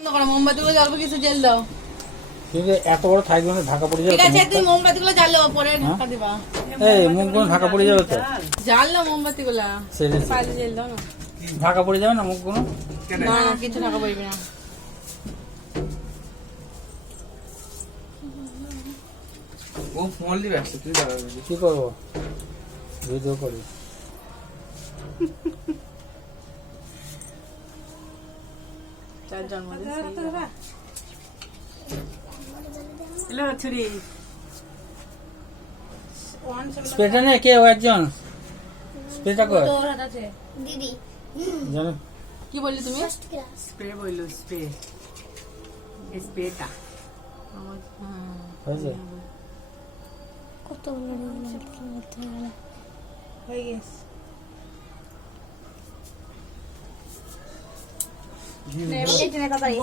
মোমবাতিগুলো জ্বালবো, কিছু জেল দাও। কিন্তু এত বড় থাইগুলো ঢাকা পড়ে যাবে। ঠিক আছে, তুমি মোমবাতিগুলো জ্বালো, পরে ঢাকা দিবা। এই মুখগুলো ঢাকা পড়ে যাবে তো। জ্বালো মোমবাতিগুলো, পাইলে জেল দাও না। ঢাকা পড়ে যাবে না মুখগুলো? না না, কিছু ঢাকা পড়বে না। ও ফোন দিবে আসছে, তুই দাঁড়াবি। কি করবো, ভিডিও করি। চার জন্মদিন স্প্রেটা নিয়ে কে একজন স্প্রেটা কর দিদি জানো কি বললি তুমি? স্প্রে বললো, স্প্রে স্প্রেটা হয়েছে? কত হয়ে গেছে।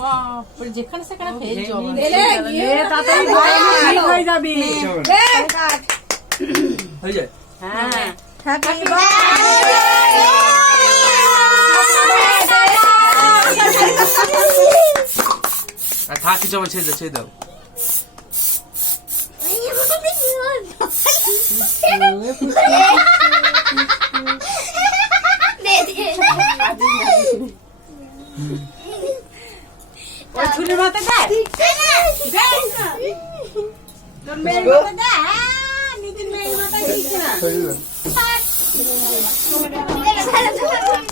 বাপরে, যেখানে সেখানে খেয়েছো হয়ে যাবি। হয়ে যায়। হ্যাঁ, আর থাক কিছু আমার ছেড়ে দাও, ছেড়ে দাও। ওই ছুরির মাথা দেয়, তোর মেয়ের মাথা দেয়। হ্যাঁ, নিজের মেয়ের মাথা দিচ্ছে না। হয়ে যাবে।